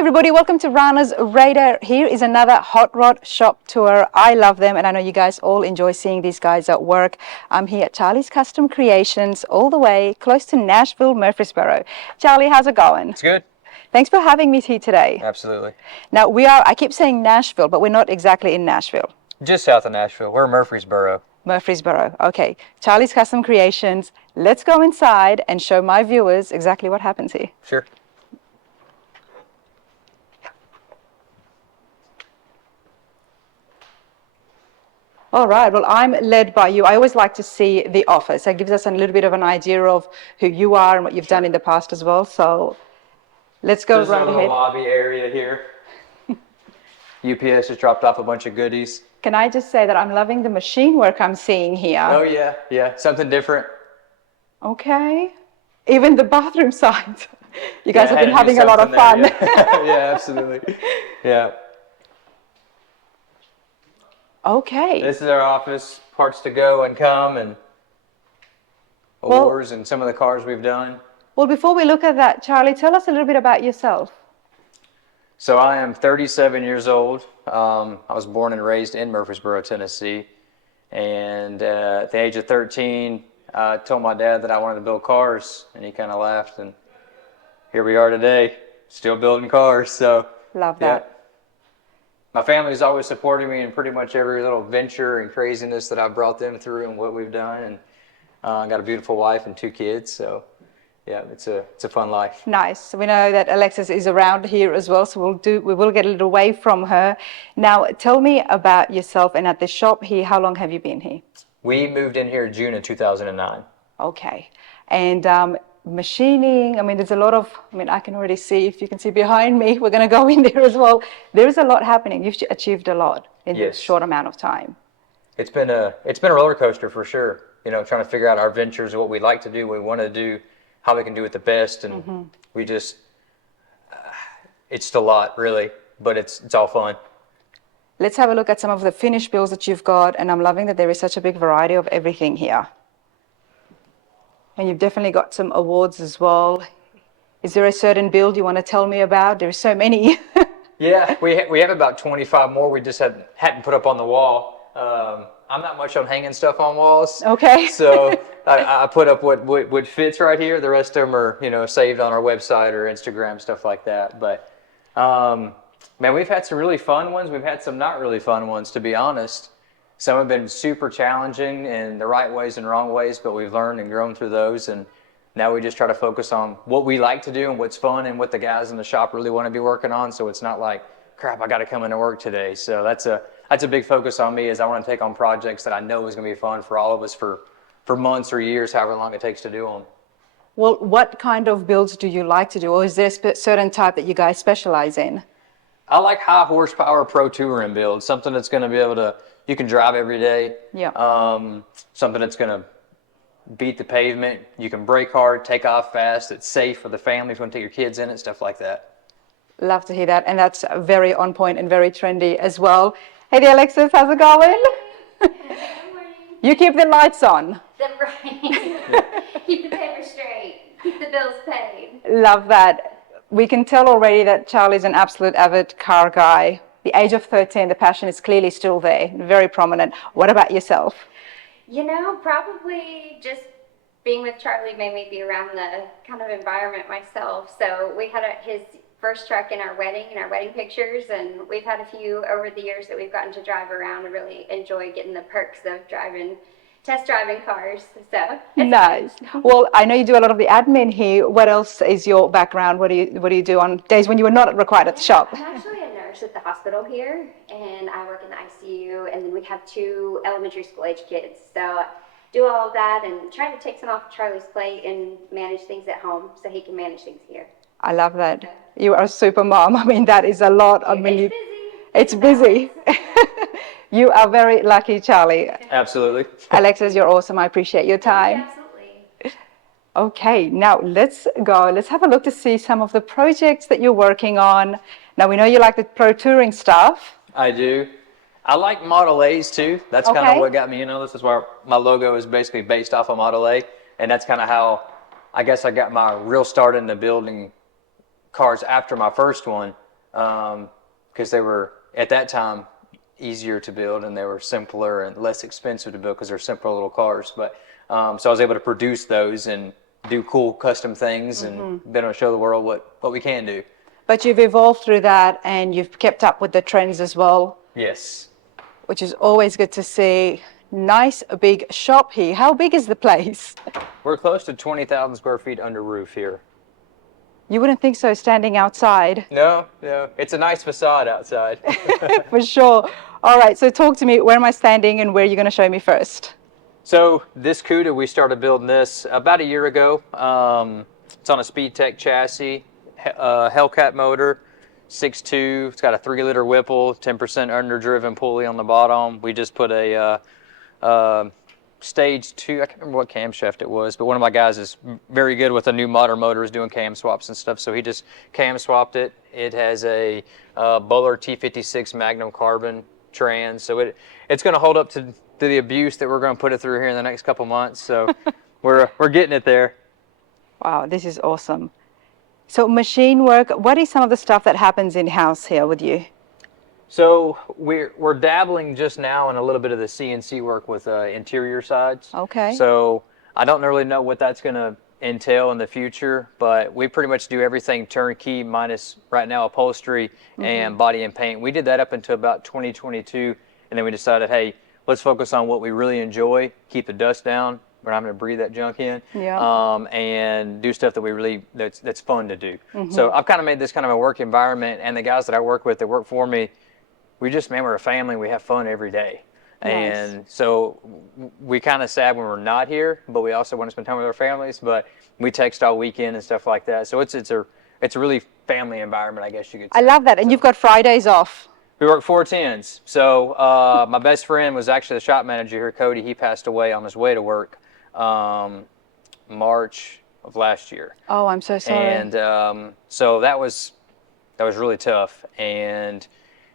everybody, welcome to Rana's Radar. Here is another hot rod shop tour. I love them and I know you guys all enjoy seeing these guys at work. I'm here at Charlie's Custom Creations, all the way close to Nashville, Murfreesboro. Charlie, how's it going? It's good. Thanks for having me here today. Absolutely. Now I keep saying Nashville, but we're not exactly in Nashville. Just south of Nashville. We're in Murfreesboro. Murfreesboro, okay. Charlie's Custom Creations. Let's go inside and show my viewers exactly what happens here. Sure. All right, well, I'm led by you. I always like to see the office. That gives us a little bit of an idea of who you are and what you've done in the past as well. So let's go right ahead. Lobby area here. UPS just dropped off a bunch of goodies. Can I just say that I'm loving the machine work I'm seeing here. Oh, yeah, something different. Okay. Even the bathroom side. You guys have been having a lot of there, fun. Yeah. Yeah, absolutely. Yeah. Okay. This is our office, parts to go and come, and awards and some of the cars we've done. Well, before we look at that, Charlie, tell us a little bit about yourself. So I am 37 years old. I was born and raised in Murfreesboro, Tennessee. And at the age of 13, I told my dad that I wanted to build cars, and he kind of laughed. And here we are today, still building cars. So Love that. Yeah. My family's always supported me in pretty much every little venture and craziness that I've brought them through and what we've done. And I got a beautiful wife and 2 kids. So yeah, it's a fun life. Nice. So we know that Alexis is around here as well, so we will get a little away from her. Now, tell me about yourself and at the shop here. How long have you been here? We moved in here June of 2009. Okay. And machining, I mean, there's a lot of, I can already see, if you can see behind me, we're going to go in there as well. There's a lot happening. You've achieved a lot in this short amount of time. It's been a roller coaster for sure. You know, trying to figure out our ventures, what we like to do, what we want to do, how we can do it the best, and we just, it's still a lot really, but it's all fun. Let's have a look at some of the finished builds that you've got, and I'm loving that there is such a big variety of everything here. And you've definitely got some awards as well. Is there a certain build you want to tell me about? There's so many. Yeah, we have about 25 more we just hadn't put up on the wall. I'm not much on hanging stuff on walls. Okay. So I put up what fits right here. The rest of them are, saved on our website or Instagram, stuff like that. But, man, we've had some really fun ones. We've had some not really fun ones, to be honest. Some have been super challenging in the right ways and wrong ways, but we've learned and grown through those. And now we just try to focus on what we like to do and what's fun and what the guys in the shop really want to be working on. So it's not like, crap, I got to come into work today. So that's a big focus on me, is I want to take on projects that I know is going to be fun for all of us for months or years, however long it takes to do them. Well, what kind of builds do you like to do? Or is there a certain type that you guys specialize in? I like high horsepower pro touring builds, something that's going to be able to, you can drive every day. Yeah. Something that's going to beat the pavement. You can brake hard, take off fast. It's safe for the family if you want to take your kids in it, stuff like that. Love to hear that. And that's very on point and very trendy as well. Hey there, Alexis, how's it going? Good morning. You keep the lights on. That's right. Keep the paper straight. Keep the bills paid. Love that. We can tell already that Charlie's an absolute avid car guy. The age of 13, the passion is clearly still there, very prominent. What about yourself? Probably just being with Charlie made me be around the kind of environment myself. So we had his first truck in our wedding pictures, and we've had a few over the years that we've gotten to drive around and really enjoy getting the perks of test driving cars. So nice. Well, I know you do a lot of the admin here. What else is your background? What do you do on days when you were not required at the shop? I'm actually a nurse at the hospital here, and I work in the ICU, and then we have 2 elementary school age kids. So I do all of that and try to take some off Charlie's plate and manage things at home so he can manage things here. I love that. You are a super mom. That is a lot. It's busy. You are very lucky, Charlie. Absolutely. Alexis, you're awesome. I appreciate your time. Yeah, absolutely. Okay, now let's go. Let's have a look to see some of the projects that you're working on. Now, we know you like the pro touring stuff. I do. I like Model A's too. That's kind of what got me into this. Is where my logo is basically based off of Model A. And that's kind of how I guess I got my real start into building cars after my first one. because they were at that time easier to build and they were simpler and less expensive to build because they're simple little cars. But so I was able to produce those and do cool custom things and been able to show the world what we can do. But you've evolved through that and you've kept up with the trends as well, Yes. which is always good to see. Nice big shop here. How big is the place? We're close to 20,000 square feet under roof here. You wouldn't think so standing outside. No, it's a nice facade outside. For sure. All right, so talk to me. Where am I standing and where are you going to show me first? So this CUDA, we started building this about a year ago. It's on a SpeedTech chassis, Hellcat motor, 6.2. It's got a 3-liter Whipple, 10% underdriven pulley on the bottom. We just put a stage 2, I can't remember what camshaft it was, but one of my guys is very good with a new modern motor, is doing cam swaps and stuff, so he just cam swapped it. It has a Bowler T56 Magnum Carbon trans, so it's going to hold up to the abuse that we're going to put it through here in the next couple months, so we're getting it there. Wow, this is awesome. So machine work, what is some of the stuff that happens in-house here with you? So we're dabbling just now in a little bit of the CNC work with interior sides. Okay. So I don't really know what that's going to entail in the future, but we pretty much do everything turnkey minus right now upholstery and body and paint. We did that up until about 2022, and then we decided, hey, let's focus on what we really enjoy, keep the dust down. We're not going to breathe that junk in, and do stuff that we really that's fun to do. So I've kind of made this kind of a work environment, and the guys that I work with that work for me, we're a family. We have fun every day. Nice. And so we kind of sad when we're not here, but we also want to spend time with our families. But we text all weekend and stuff like that. So it's a really family environment, I guess you could say. I love that. And you've got Fridays off. We work 4/10s. So my best friend was actually the shop manager here, Cody. He passed away on his way to work March of last year. Oh, I'm so sorry. And so that was really tough. And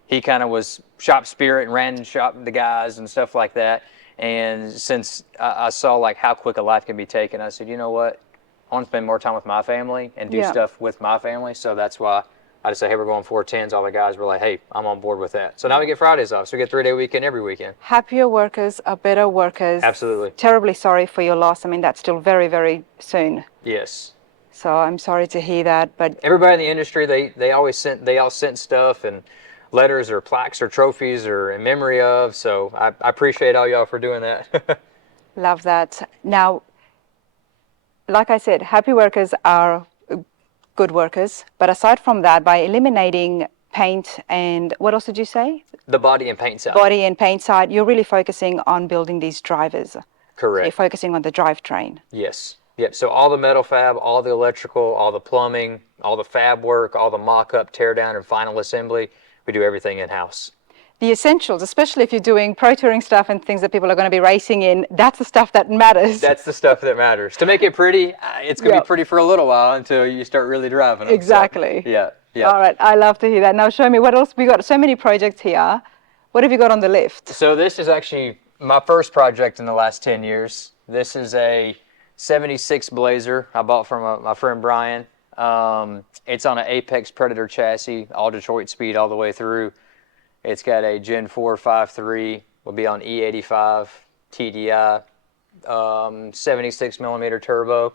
he kind of was shop spirit and ran shop the guys and stuff like that. And since I saw like how quick a life can be taken, I said, you know what? I want to spend more time with my family and do stuff with my family. So that's why I just said, hey, we're going 4/10s. All the guys were like, hey, I'm on board with that. So now we get Fridays off. So we get 3-day weekend every weekend. Happier workers are better workers. Absolutely. Terribly sorry for your loss. I mean, that's still very, very soon. Yes. So I'm sorry to hear that, but Everybody in the industry, they all sent stuff and letters or plaques or trophies or in memory of. So I appreciate all y'all for doing that. love that. Now, like I said, happy workers are good workers. But aside from that, by eliminating paint and what else did you say? The body and paint side. Body and paint side, you're really focusing on building these drivers. Correct. You're focusing on the drivetrain. Yes. Yep. So all the metal fab, all the electrical, all the plumbing, all the fab work, all the mock-up, tear down, and final assembly, we do everything in-house. The essentials, especially if you're doing pro touring stuff and things that people are going to be racing in, that's the stuff that matters. That's the stuff that matters. To make it pretty, it's going to be pretty for a little while until you start really driving them. Exactly. So, yeah. Yeah. All right. I love to hear that. Now show me what else. We got so many projects here. What have you got on the lift? So this is actually my first project in the last 10 years. This is a 76 Blazer I bought from my friend Brian. It's on an Apex Predator chassis, all Detroit speed all the way through. It's got a Gen 4 5.3, will be on E85 TDI, 76 millimeter turbo,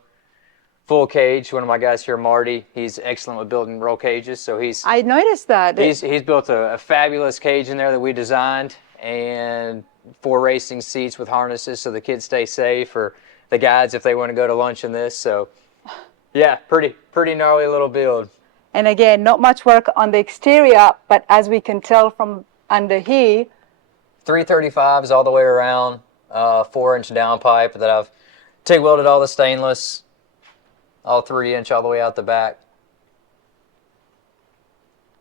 full cage. One of my guys here, Marty, he's excellent with building roll cages. So I noticed that. he's built a fabulous cage in there that we designed, and 4 racing seats with harnesses so the kids stay safe, or the guides if they want to go to lunch in this. So yeah, pretty gnarly little build. And again, not much work on the exterior, but as we can tell from under here, 335s all the way around, 4-inch downpipe that I've TIG welded all the stainless, all 3-inch all the way out the back.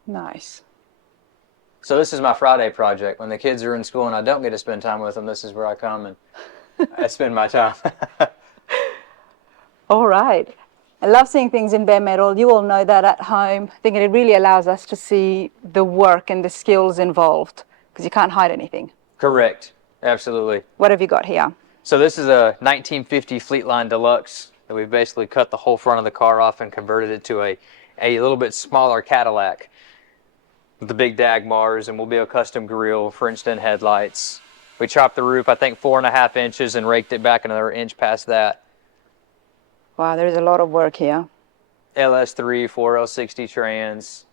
nice. So this is my Friday project. When the kids are in school and I don't get to spend time with them, this is where I come and I spend my time. All right. I love seeing things in bare metal. You all know that at home. I think it really allows us to see the work and the skills involved because you can't hide anything. Correct. Absolutely. What have you got here? So this is a 1950 Fleetline Deluxe that we've basically cut the whole front of the car off and converted it to a little bit smaller Cadillac. with the big Dagmars, and we'll be a custom grille, French-in headlights. We chopped the roof, I think, 4.5 inches and raked it back another inch past that. Wow, there's a lot of work here. LS3, 4L60 trans,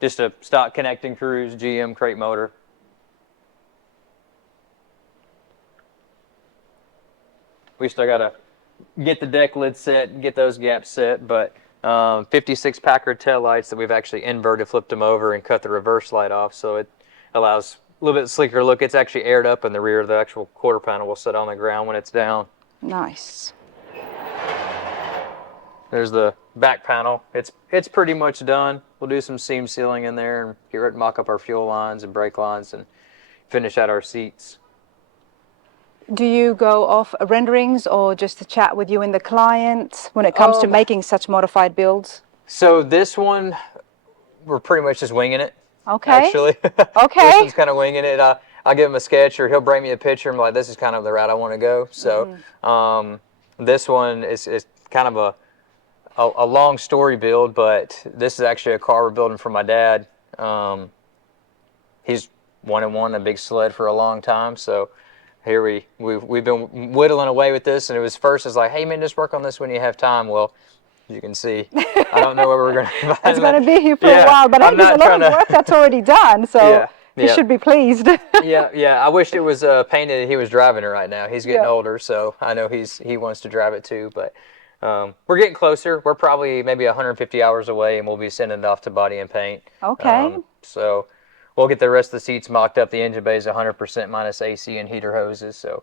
just a stock connecting cruise, GM crate motor. We still gotta get the deck lid set and get those gaps set, but 56 Packard tail lights that we've actually inverted, flipped them over, and cut the reverse light off, so it allows a little bit sleeker look. It's actually aired up in the rear. The actual quarter panel will sit on the ground when it's down. Nice. There's the back panel. It's pretty much done. We'll do some seam sealing in there and get ready to mock up our fuel lines and brake lines and finish out our seats. Do you go off renderings or just to chat with you and the client when it comes to making such modified builds? So this one, we're pretty much just winging it. Okay. Actually. Okay. This one's kind of winging it. I'll give him a sketch, or he'll bring me a picture and be like, this is kind of the route I want to go. So this one is kind of a long story build, but this is actually a car we're building for my dad. He's wanted a big sled for a long time, so here we've been whittling away with this, and it was first it's like, hey man, just work on this when you have time. Well, you can see, I don't know where we're gonna find It's going to be here for a while, but I think there's a lot of work that's already done, so he should be pleased. Yeah. I wish it was painted and he was driving it right now. He's getting older, so I know he wants to drive it too, but we're getting closer. We're probably maybe 150 hours away, and we'll be sending it off to body and paint. Okay. So we'll get the rest of the seats mocked up. The engine bay is 100% minus AC and heater hoses. So,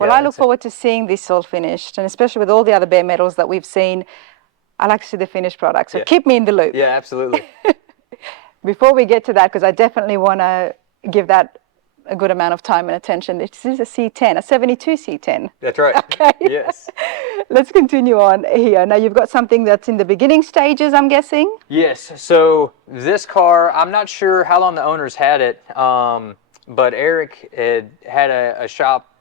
well, I look forward to seeing this all finished, and especially with all the other bare metals that we've seen, I like to see the finished product. So keep me in the loop. Yeah, absolutely. Before we get to that, because I definitely want to give that a good amount of time and attention. This is a C10, a 72 C10. That's right. Okay. Yes. Let's continue on here. Now you've got something that's in the beginning stages, I'm guessing? Yes. So this car, I'm not sure how long the owners had it, but Eric had a shop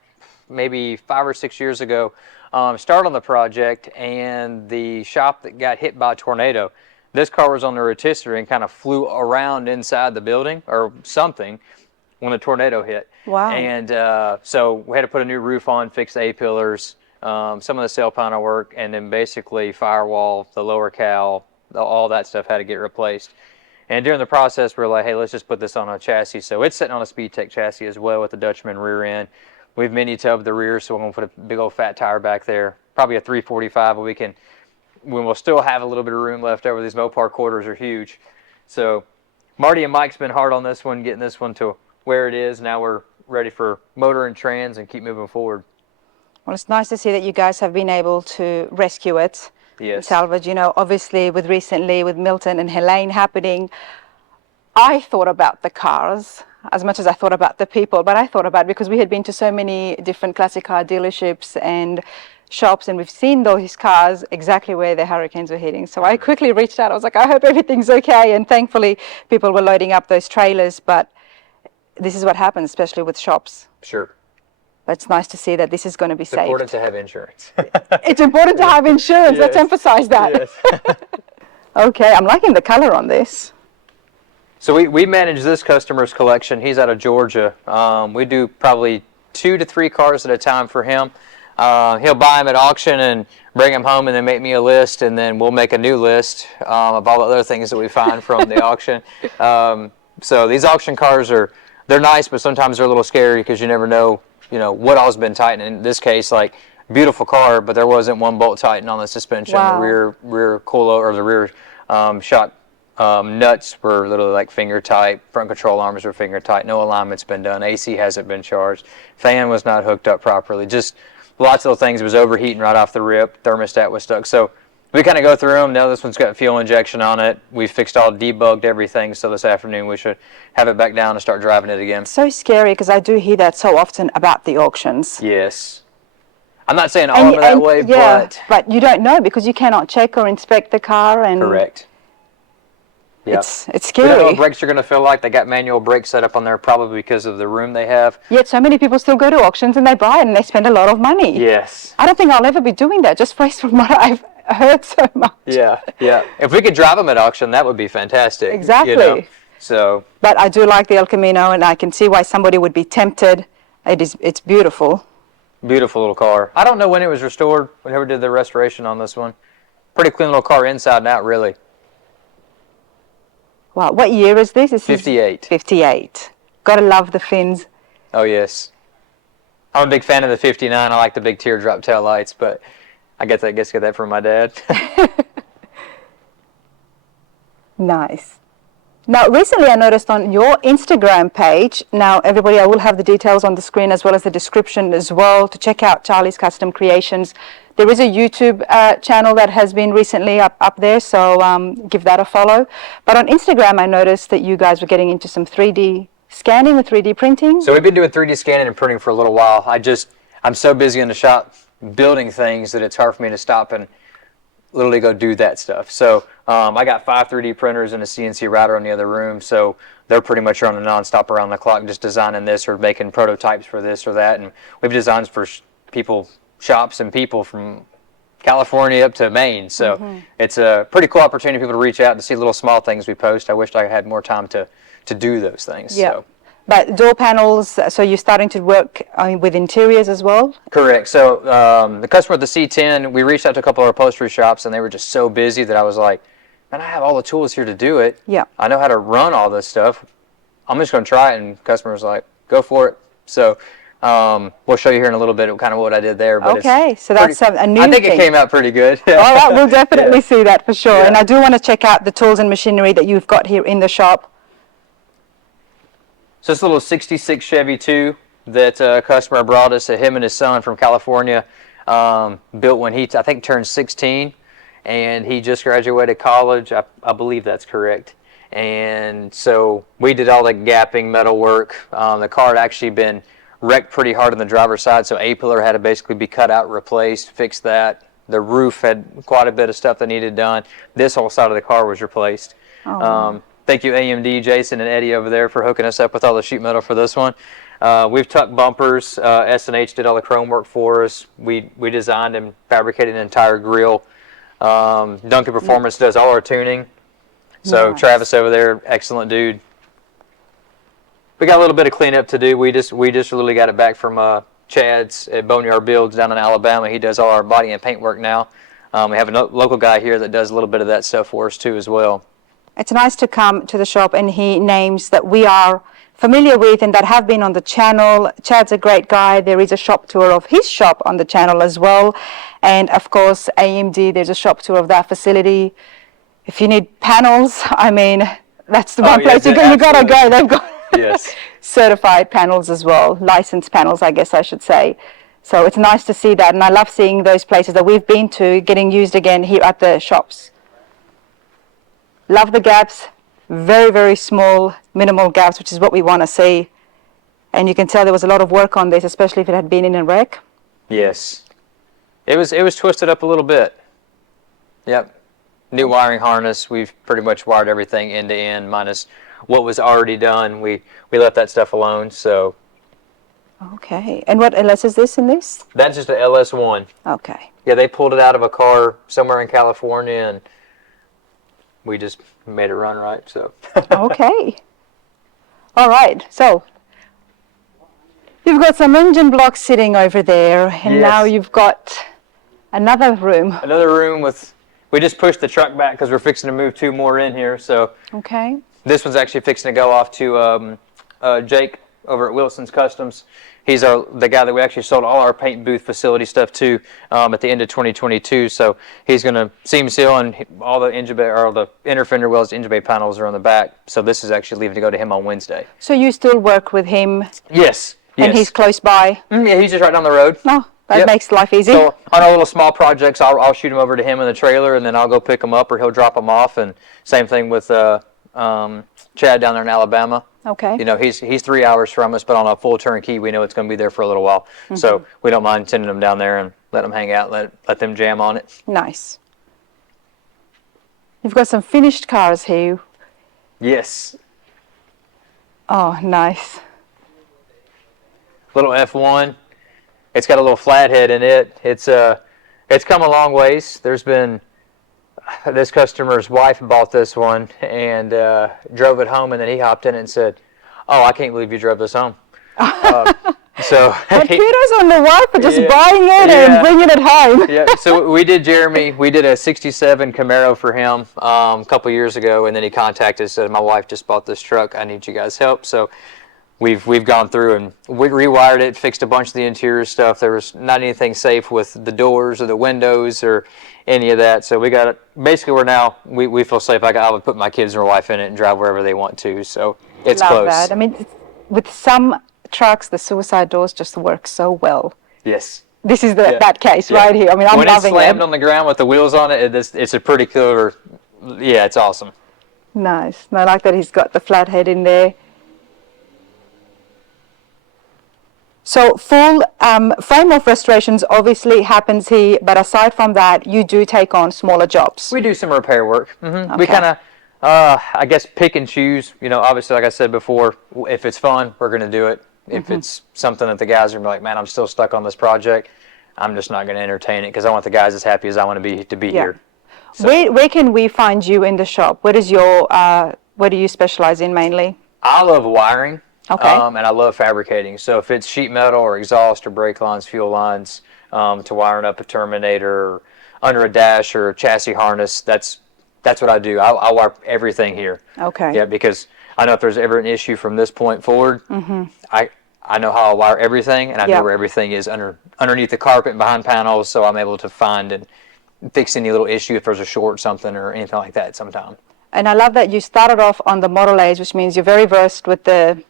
maybe 5 or 6 years ago, started on the project, and the shop that got hit by a tornado. This car was on the rotisserie and kind of flew around inside the building or something when the tornado hit. Wow. And so we had to put a new roof on, fix the A-pillars, some of the sail panel work, and then basically firewall, the lower cowl, all that stuff had to get replaced. And during the process, we were like, hey, let's just put this on a chassis. So it's sitting on a Speedtech chassis as well with the Dutchman rear end. We've mini tubbed the rear, so we're going to put a big old fat tire back there, probably a 345, but we'll still have a little bit of room left over. These Mopar quarters are huge. So Marty and Mike's been hard on this one, getting this one to where it is. Now we're ready for motor and trans and keep moving forward. Well, it's nice to see that you guys have been able to rescue it. Yes. Salvage, obviously with Milton and Helene happening, I thought about the cars as much as I thought about the people, but I thought about it because we had been to so many different classic car dealerships and shops, and we've seen those cars exactly where the hurricanes were hitting. So I quickly reached out. I was like, I hope everything's okay. And thankfully, people were loading up those trailers, but this is what happens, especially with shops. Sure. But it's nice to see that this is going to be It's saved. important to have insurance. It's important to have insurance. Let's Yes. emphasize that. Yes. Okay, I'm liking the color on this. So we manage this customer's collection. He's out of Georgia. We do probably 2 to 3 cars at a time for him. He'll buy them at auction and bring them home and then make me a list, and then we'll make a new list of all the other things that we find from the auction. So these auction cars they're nice, but sometimes they're a little scary because you never know, what all's been tightened. In this case, like, beautiful car, but there wasn't one bolt tightened on the suspension. Wow. The rear coilover, or the rear shock nuts were literally like finger tight. Front control arms were finger tight. No alignment's been done. AC hasn't been charged. Fan was not hooked up properly. Just lots of little things. It was overheating right off the rip. Thermostat was stuck. So we kind of go through them. Now this one's got fuel injection on it. We fixed debugged everything. So this afternoon we should have it back down and start driving it again. So scary because I do hear that so often about the auctions. Yes. I'm not saying all of it that way, but you don't know because you cannot check or inspect the car. And correct. Yeah. It's We don't know scary. what brakes are going to feel like. They got manual brakes set up on there probably because of the room they have. Yet so many people still go to auctions and they buy it and they spend a lot of money. Yes. I don't think I'll ever be doing that just based from what I've heard so much. Yeah. If we could drive them at auction, that would be fantastic. Exactly. So But I do like the El Camino, and I can see why somebody would be tempted. It's beautiful. beautiful little car. I don't know when it was restored. Whenever did the restoration on this one. Pretty clean little car inside and out, really. Wow, what year is this? This is 58. 58. Gotta love the fins. Oh yes. I'm a big fan of the 59. I like the big teardrop tail lights, but I guess get that from my dad. Nice. Now, recently I noticed on your Instagram page, now everybody, I will have the details on the screen as well as the description as well to check out Charlie's Custom Creations. There is a YouTube channel that has been recently up there, so give that a follow. But on Instagram, I noticed that you guys were getting into some 3D scanning with 3D printing. So we've been doing 3D scanning and printing for a little while. I'm so busy in the shop building things that it's hard for me to stop and literally go do that stuff. So I got 5 3D printers and a CNC router in the other room, so they're pretty much running nonstop around the clock, just designing this or making prototypes for this or that. And we have designs for shops and people from California up to Maine. So it's a pretty cool opportunity for people to reach out and see little small things we post. I wished I had more time to do those things. Yeah. So. But door panels, so you're starting to work with interiors as well? Correct. So the customer with the C10, we reached out to a couple of upholstery shops, and they were just so busy that I was like, man, I have all the tools here to do it. Yeah. I know how to run all this stuff. I'm just going to try it. And the customer was like, go for it. So we'll show you here in a little bit kind of what I did there. But Okay, so that's a new I think thing. it came out pretty good. All right, we'll definitely see that for sure. Yeah. And I do want to check out the tools and machinery that you've got here in the shop. So this little 66 Chevy 2 that a customer brought us, him and his son from California, built when he, I think, turned 16, and he just graduated college. I believe that's correct. And so we did all the gapping, metal work. The car had actually been wrecked pretty hard on the driver's side, so A-pillar had to basically be cut out, replaced, fix that. The roof had quite a bit of stuff that needed done. This whole side of the car was replaced. Thank you, AMD, Jason, and Eddie over there for hooking us up with all the sheet metal for this one. We've tucked bumpers. S&H did all the chrome work for us. We designed and fabricated an entire grill. Duncan Performance does all our tuning. So Nice. Travis over there, excellent dude. We got a little bit of cleanup to do. We just really got it back from Chad's at Boneyard Builds down in Alabama. He does all our body and paint work now. We have a local guy here that does a little bit of that stuff for us too as well. It's nice to come to the shop and hear names that we are familiar with and that have been on the channel. Chad's a great guy. There is a shop tour of his shop on the channel as well. And of course, AMD, there's a shop tour of that facility. If you need panels, I mean, that's the one place you gotta go. They've got Yes. certified panels as well, licensed panels, I guess I should say. So it's nice to see that. And I love seeing those places that we've been to getting used again here at the shops. Love the gaps, very, very small, minimal gaps, which is what we want to see. And you can tell there was a lot of work on this, especially if it had been in a wreck. Yes. It was twisted up a little bit. Yep. New wiring harness. We've pretty much wired everything end to end, minus what was already done. We left that stuff alone. So Okay. And what LS is this in this? that's just a LS1. Okay. Yeah, they pulled it out of a car somewhere in California, and we just made it run right. So Okay. All right. So you've got some engine blocks sitting over there, and Yes. now you've got another room. another room with. We just pushed the truck back because we're fixing to move 2 more in here. So Okay. this one's actually fixing to go off to Jake over at Wilson's Customs. He's the guy that we actually sold all our paint booth facility stuff to at the end of 2022. So he's going to seam seal, and all the engine bay, or the inner fender wells, engine bay panels are on the back. So this is actually leaving to go to him on Wednesday. So you still work with him, Yes. and he's close by? Yeah, he's just right down the road. No, that Yep. makes life easy. So on our little small projects, I'll shoot him over to him in the trailer, and then I'll go pick him up, or he'll drop him off. And same thing with Chad down there in Alabama. Okay. You know, he's 3 hours from us, but on a full turnkey, we know it's going to be there for a little while. So we don't mind sending them down there and let them hang out, let them jam on it. Nice. You've got some finished cars here. Yes. Oh, nice. Little F1. It's got a little flathead in it. It's come a long ways. There's been this customer's wife bought this one and drove it home, and then he hopped in it and said, "Oh, I can't believe you drove this home." So But kudos on the wife for just Yeah. buying it Yeah. and bringing it home. yeah, so we did Jeremy. We did a '67 Camaro for him a couple years ago, and then he contacted us, said, "My wife just bought this truck. I need you guys' help." So we've gone through and we rewired it, fixed a bunch of the interior stuff. There was not anything safe with the doors or the windows or any of that. So we got it. Basically, we feel safe. I would put my kids and my wife in it and drive wherever they want to. So it's Love close. that. I mean, with some trucks, the suicide doors just work so well. Yes. This is Yeah. that case Yeah. right here. I mean, I'm when it's loving slammed it. on the ground with the wheels on it, it's a pretty killer. Yeah, it's awesome. Nice. And I like that he's got the flat head in there. So full frame off restorations obviously happens here, but aside from that, you do take on smaller jobs. We do some repair work. We Okay. kind of, I guess, pick and choose. You know, obviously, like I said before, if it's fun, we're going to do it. If it's something that the guys are like, man, I'm still stuck on this project, I'm just not going to entertain it because I want the guys as happy as I want to be Yeah. here. Where can we find you in the shop? What is your what do you specialize in mainly? I love wiring. Okay. And I love fabricating. So if it's sheet metal or exhaust or brake lines, fuel lines, to wiring up a Terminator or under a dash or a chassis harness, that's what I do. I wire everything here. Okay. Yeah, because I know if there's ever an issue from this point forward, I know how I wire everything, and I Yeah. know where everything is underneath the carpet and behind panels, so I'm able to find and fix any little issue if there's a short something or anything like that sometime. And I love that you started off on the Model A's, which means you're very versed with the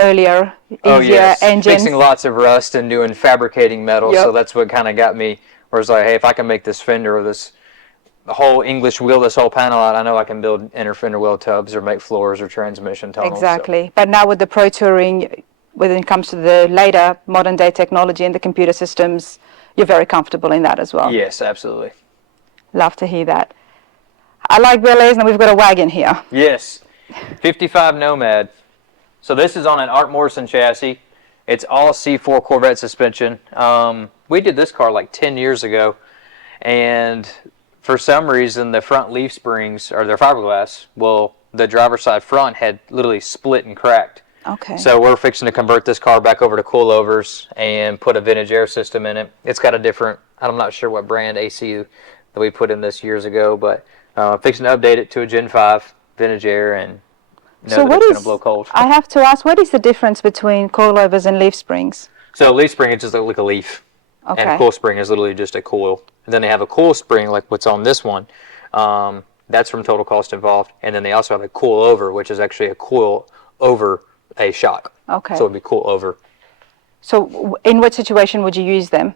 earlier, easier engines. Fixing lots of rust and doing fabricating metal, Yep. so that's what kind of got me, where it's like, hey, if I can make this fender or this whole English wheel, this whole panel out, I know I can build inner fender well tubs or make floors or transmission tunnels. so- Exactly. But now with the Pro Touring, when it comes to the later modern day technology and the computer systems, you're very comfortable in that as well. Yes, absolutely. Love to hear that. I like Bel Airs, and we've got a wagon here. Yes, 55 Nomad. So this is on an Art Morrison chassis. It's all C4 Corvette suspension. We did this car like 10 years ago, and for some reason the front leaf springs, or their fiberglass, well, the driver's side front had literally split and cracked. Okay. So we're fixing to convert this car back over to coilovers and put a vintage air system in it. It's got a different, I'm not sure what brand AC that we put in this years ago, but fixing to update it to a Gen 5 vintage air and know that it's going to blow cold. I have to ask, what is the difference between coilovers and leaf springs? So leaf spring is just like a leaf, Okay. and a coil spring is literally just a coil. And then they have a coil spring like what's on this one. That's from Total Cost Involved. And then they also have a coil over, which is actually a coil over a shock. Okay. So it would be coil over. So in what situation would you use them?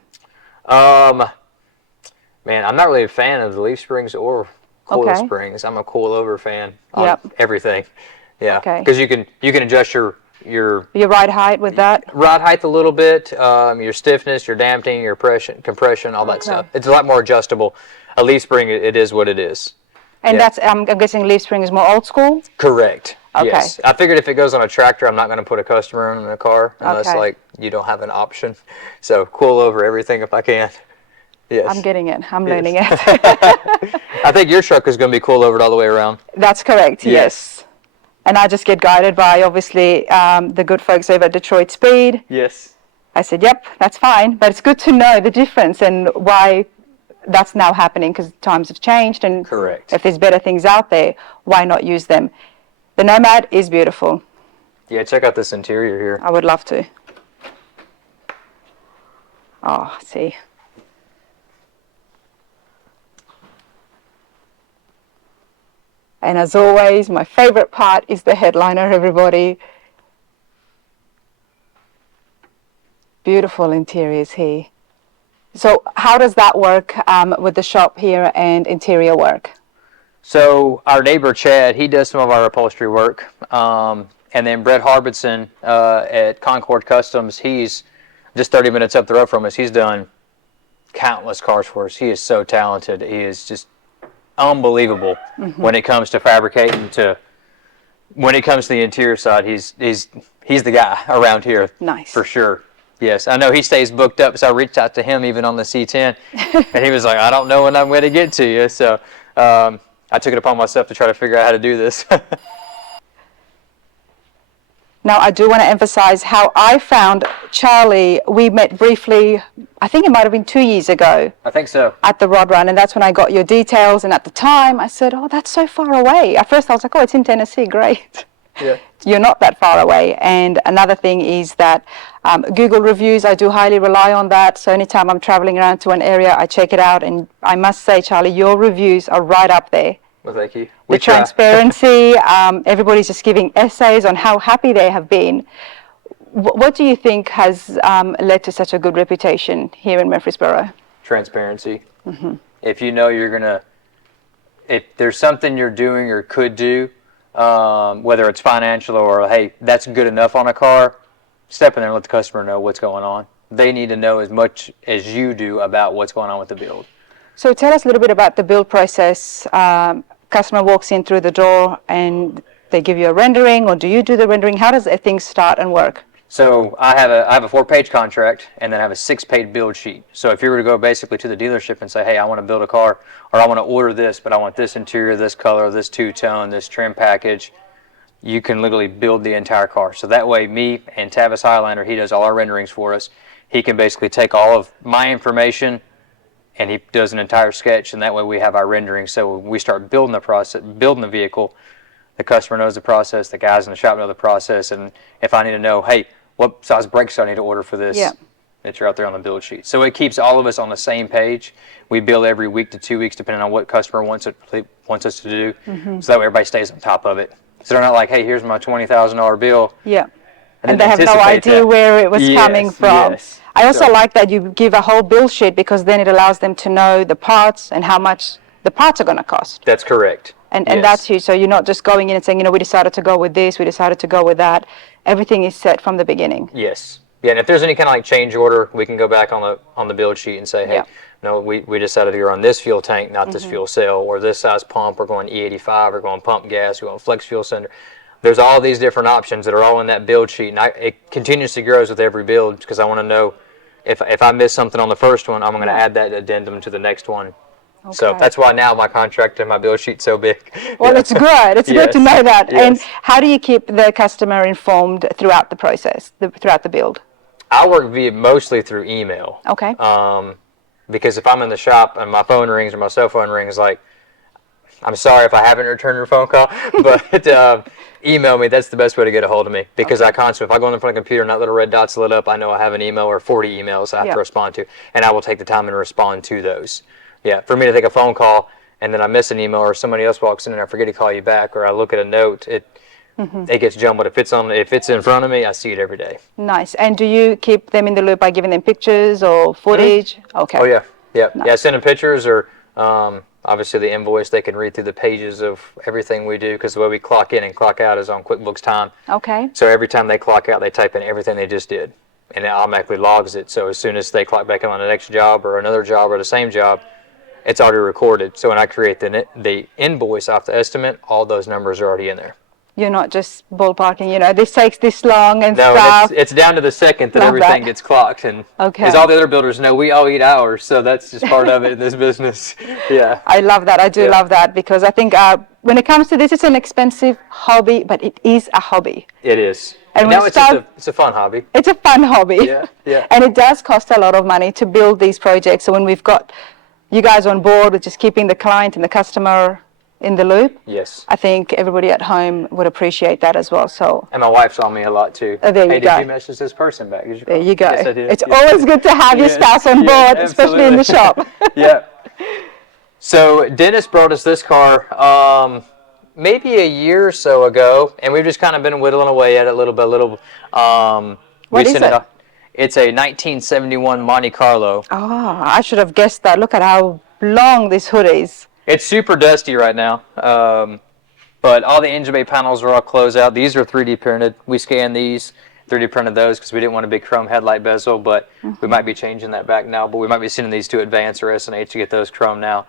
Man, I'm not really a fan of the leaf springs or coil Okay. springs. I'm a coil over fan on Yep. everything. Yeah. Okay. Because you can adjust your Your ride height with that? rod height a little bit, your stiffness, your damping, your compression, all that Okay. stuff. It's a lot more adjustable. A leaf spring, it is what it is. And Yeah. that's, I'm guessing leaf spring is more old school? Correct. Okay. Yes. I figured if it goes on a tractor, I'm not going to put a customer in a car unless Okay. like you don't have an option. So coil over everything if I can. Yes. I'm getting it. I'm learning it. I think your truck is going to be coil overed all the way around. That's correct, yes. And I just get guided by, obviously, the good folks over at Detroit Speed. Yes. I said, yep, that's fine. But it's good to know the difference and why that's now happening, because times have changed. And Correct. if there's better things out there, why not use them? The Nomad is beautiful. Yeah, check out this interior here. I would love to. Oh, see. And as always, my favorite part is the headliner, everybody. Beautiful interiors here. So how does that work with the shop here and interior work? So our neighbor Chad, he does some of our upholstery work. And then Brett Harbison at Concord Customs, he's just 30 minutes up the road from us. He's done countless cars for us. He is so talented. He is just unbelievable when it comes to fabricating. When it comes to the interior side, he's the guy around here. Nice. For sure. Yes, I know he stays booked up, so I reached out to him even on the C10, and he was like, I don't know when I'm going to get to you. So I took it upon myself to try to figure out how to do this. Now, I do want to emphasize how I found Charlie. We met briefly, I think it might have been 2 years ago I think so. at the Rod Run, and that's when I got your details. And at the time, I said, oh, that's so far away. At first, I was like, oh, it's in Tennessee. Great. Yeah. You're not that far away. And another thing is that Google reviews, I do highly rely on that. So anytime I'm traveling around to an area, I check it out. And I must say, Charlie, your reviews are right up there. Well, thank you. The transparency, everybody's just giving essays on how happy they have been. What do you think has led to such a good reputation here in Murfreesboro? Transparency. If you know you're going to, if there's something you're doing or could do, whether it's financial or, hey, that's good enough on a car, step in there and let the customer know what's going on. They need to know as much as you do about what's going on with the build. So tell us a little bit about the build process. Customer walks in through the door and they give you a rendering, or do you do the rendering? How does things start and work? So I have a 4-page contract, and then I have a 6-page build sheet. So if you were to go basically to the dealership and say, hey, I want to build a car, or I want to order this, but I want this interior, this color, this two-tone, this trim package, you can literally build the entire car. So that way, me and Tavis Highlander, he does all our renderings for us. He can basically take all of my information, and he does an entire sketch, and that way we have our rendering. So when we start building the vehicle, the customer knows the process, the guys in the shop know the process, and if I need to know, hey, what size brakes do I need to order for this? Yeah. It's right there on the build sheet. So it keeps all of us on the same page. We bill every week to 2 weeks, depending on what customer wants us to do, so that way everybody stays on top of it. So they're not like, hey, here's my $20,000 bill. Yeah. I And didn't they have no anticipate idea that. where it was Yes, coming from. yes. I also So- like that you give a whole bill sheet, because then it allows them to know the parts and how much the parts are going to cost. That's correct. And Yes. that's huge. So you're not just going in and saying, we decided to go with this, we decided to go with that. Everything is set from the beginning. Yes. Yeah, and if there's any kind of like change order, we can go back on the build sheet and say, hey, Yeah. no, we decided to go on this fuel tank, not this fuel cell, or this size pump, we're going E85, we're going pump gas, we're going flex fuel cylinder. There's all these different options that are all in that build sheet, and it continuously grows with every build, because I want to know if I miss something on the first one, I'm going to add that addendum to the next one. So Okay. that's why now my contract and my build sheet's so big. Well, it's good. It's good to Yes. know that. And Yes. how do you keep the customer informed throughout the process, throughout the build? I work mostly through email. Okay. Because if I'm in the shop and my phone rings or my cell phone rings, like, I'm sorry if I haven't returned your phone call, but email me. That's the best way to get a hold of me, because I constantly, if I go in front of the computer and that little red dot's lit up, I know I have an email or 40 emails I have Yeah. to respond to, and I will take the time and respond to those. Yeah, for me to take a phone call and then I miss an email, or somebody else walks in and I forget to call you back, or I look at a note, it gets jumbled. If it's in front of me, I see it every day. Nice. And do you keep them in the loop by giving them pictures or footage? Okay. Oh yeah, yeah. Send them pictures, or obviously the invoice. They can read through the pages of everything we do, because the way we clock in and clock out is on QuickBooks Time. Okay. So every time they clock out, they type in everything they just did, and it automatically logs it. So as soon as they clock back in on the next job or another job or the same job, it's already recorded. So when I create the invoice off the estimate, all those numbers are already in there. You're not just ballparking, this takes this long and No, stuff. it's down to the second that Love everything that. gets clocked, and Okay. as all the other builders know, we all eat hours, so that's just part of it in this business. Yeah. I love that. I do Yeah. love that, because I think when it comes to this, it's an expensive hobby, but it is a hobby. It is. And And when now you it's just start- it's a fun hobby. It's a fun hobby. Yeah, yeah. And it does cost a lot of money to build these projects. So when we've got you guys on board with just keeping the client and the customer in the loop, Yes. I think everybody at home would appreciate that as well. So And my wife's on me a lot too. Oh, there you hey, go. did you message this person back? Did there you go. Yes, I did. It's Yeah. always good to have your Yes, spouse on yes, board, especially in the shop. Yeah. So Dennis brought us this car maybe a year or so ago, and we've just kind of been whittling away at it little by little. What is it? It's a 1971 Monte Carlo. I should have guessed that. Look at how long this hood is. It's super dusty right now, but all the engine bay panels are all closed out. These are 3D printed. We scanned these, 3D printed those because we didn't want a big chrome headlight bezel, but we might be changing that back now. But we might be sending these to Advance or S&H to get those chrome now.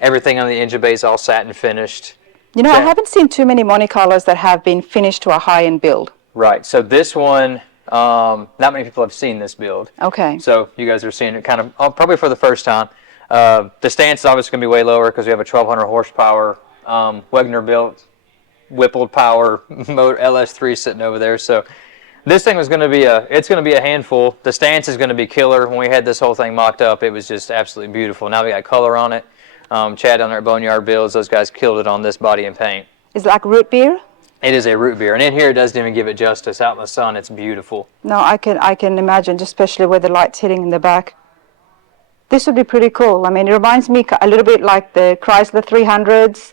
Everything on the engine bay is all satin finished. I haven't seen too many Monte Carlos that have been finished to a high-end build. Right. So this one, Not many people have seen this build. Okay. So you guys are seeing it kind of probably for the first time. The stance is obviously going to be way lower because we have a 1,200 horsepower Wegner built Whippled power motor LS3 sitting over there. So this thing was going to be it's going to be a handful. The stance is going to be killer. When we had this whole thing mocked up, it was just absolutely beautiful. Now we got color on it. Chad down there at Boneyard Builds, those guys killed it on this body and paint. It's like root beer? It is a root beer, and in here it doesn't even give it justice. Out in the sun, it's beautiful. No, I can imagine, especially with the lights hitting in the back. This would be pretty cool. I mean, it reminds me a little bit like the Chrysler 300s.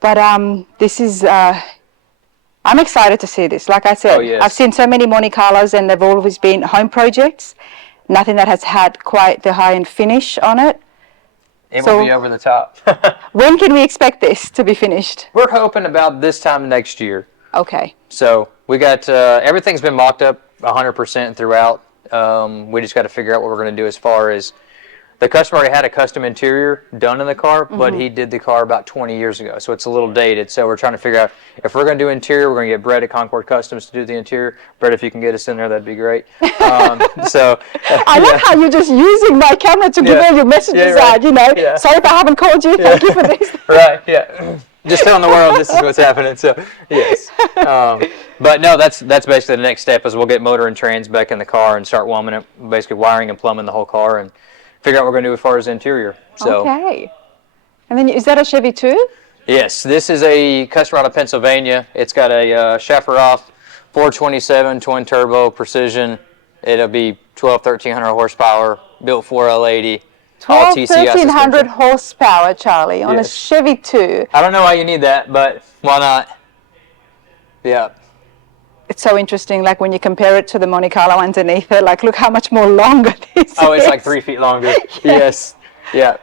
But this is, I'm excited to see this. Like I said, Oh, yes. I've seen so many Monte Carlos and they've always been home projects. Nothing that has had quite the high-end finish on it. It So- will be over the top. When can we expect this to be finished? We're hoping about this time next year. Okay. So we got everything's been mocked up 100% throughout. We just got to figure out what we're going to do as far as the customer already had a custom interior done in the car, but he did the car about 20 years ago, so it's a little dated. So we're trying to figure out if we're going to do interior, we're going to get Brett at Concord Customs to do the interior. Brett, if you can get us in there, that'd be great. I love how you're just using my camera to give Yeah. all your messages Yeah, right. out, you know. Yeah. Sorry if I haven't called you. Thank you for this. Right, yeah. Just telling the world this is what's happening. So yes, but no, that's basically the next step is we'll get motor and trans back in the car and start warming it, basically wiring and plumbing the whole car and figure out what we're going to do as far as the interior. So Okay. And then is that a Chevy too? yes, this is a customer out of Pennsylvania. It's got a Chaparral 427 twin turbo precision. It'll be 1,1300 horsepower, built 4L80. all 12, TCI 1,300 suspension. horsepower, Charlie, on a Yes. Chevy 2. I don't know why you need that, but why not? Yeah. It's so interesting, like when you compare it to the Monte Carlo underneath it, like look how much more longer this Oh, it's is. like 3 feet longer. Yes. Yeah.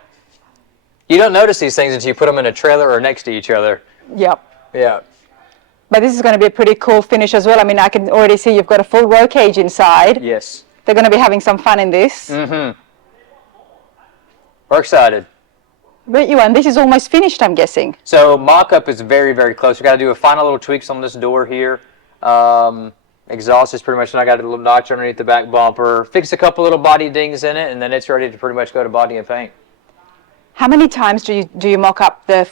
You don't notice these things until you put them in a trailer or next to each other. Yep. Yeah. But this is going to be a pretty cool finish as well. I mean, I can already see you've got a full roll cage inside. Yes. They're going to be having some fun in this. Mm-hmm. We're excited. But you, and this is almost finished, I'm guessing. So mock-up is very, very close. We got to do a final little tweaks on this door here. Exhaust is pretty much done. I got a little notch underneath the back bumper. Fix a couple little body dings in it, and then it's ready to pretty much go to body and paint. How many times do you mock up the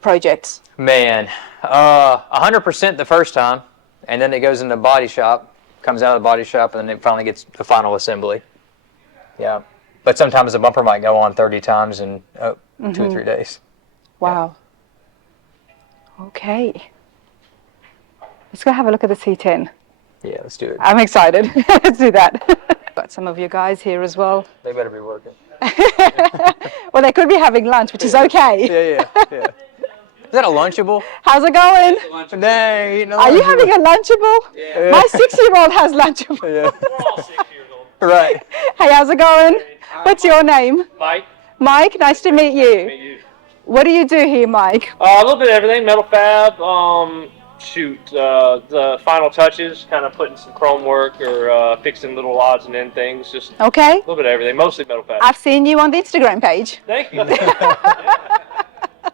projects? Man, 100% the first time, and then it goes in the body shop, comes out of the body shop, and then it finally gets the final assembly. Yeah. But sometimes the bumper might go on 30 times in 2 or 3 days. Wow. Okay. Let's go have a look at the C10. Yeah, let's do it. I'm excited. Let's do that. Got some of you guys here as well. They better be working. Well, they could be having lunch, which is okay. Yeah. Is that a Lunchable? How's it going? Dang, Are you having a Lunchable? Yeah. My 6-year-old has Lunchable. Yeah. We're all 6 years old. Right. Hey, how's it going? What's your name? Mike, Mike, nice to meet you. meet you. What do you do here, Mike? A little bit of everything, metal fab, the final touches, kind of putting some chrome work or fixing little odds and end things, just a Okay. little bit of everything, mostly metal fab. I've seen you on the Instagram page. Thank you.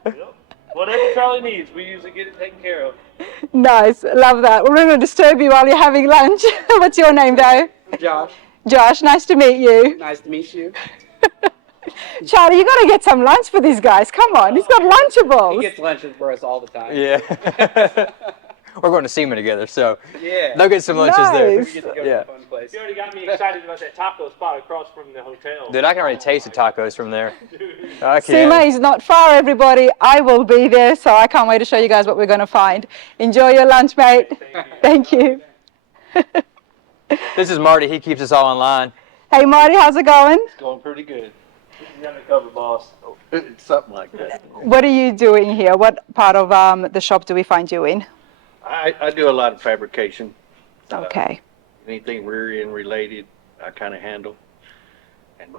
Yep. Whatever Charlie needs, we usually get it taken care of. Nice, love that. We're going to disturb you while you're having lunch. What's your name, though? Josh, Josh, nice to meet you. nice to meet you. Charlie, you got to get some lunch for these guys. Come on, he's got He Lunchables. gets lunches for us all the time. Yeah. We're going to SEMA together, so Yeah. they'll get some lunches there. Nice. We get to go Yeah. to a fun place. You already got me excited about that taco spot across from the hotel. Dude, I can already taste the tacos from there. I SEMA can. is not far, everybody. I will be there, so I can't wait to show you guys what we're going to find. Enjoy your lunch, mate. Thank you. This is Marty. He keeps us all in line. Hey, Marty, how's it going? It's going pretty good. You're undercover boss. It's something like that. What are you doing here? What part of the shop do we find you in? I do a lot of fabrication. Okay. Anything rear end related, I kind of handle. And